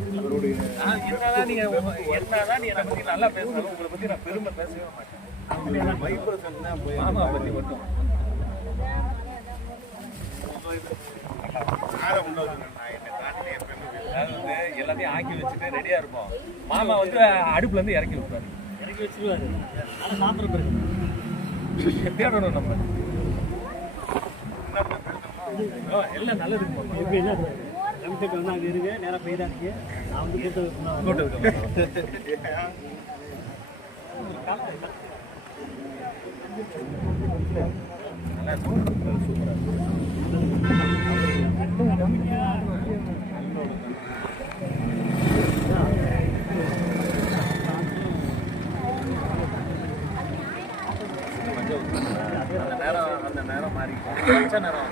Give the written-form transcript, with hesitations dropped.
என்னதான் நீங்க என்னை பத்தி நல்லா பேசுனாலும் உங்களை பத்தி நான் பெருமை பேசவே மாட்டேன். மாமா பத்தி மட்டும் எல்லாத்தையும் ஆக்கி வச்சுட்டு ரெடியா இருப்போம். மாமா வந்து அடுப்புல இருந்து இறக்கி விட்டுருவாரு. இறக்கி வச்சிருவாரு. ஆனா சாப்பிட்ற தேடணும் நம்ம எல்லாம் நல்லது. வந்து அங்கே இருக்கு நேரம் போய் தான் இருக்கு. நான் வந்து அந்த நேரம் மாறி நேரம்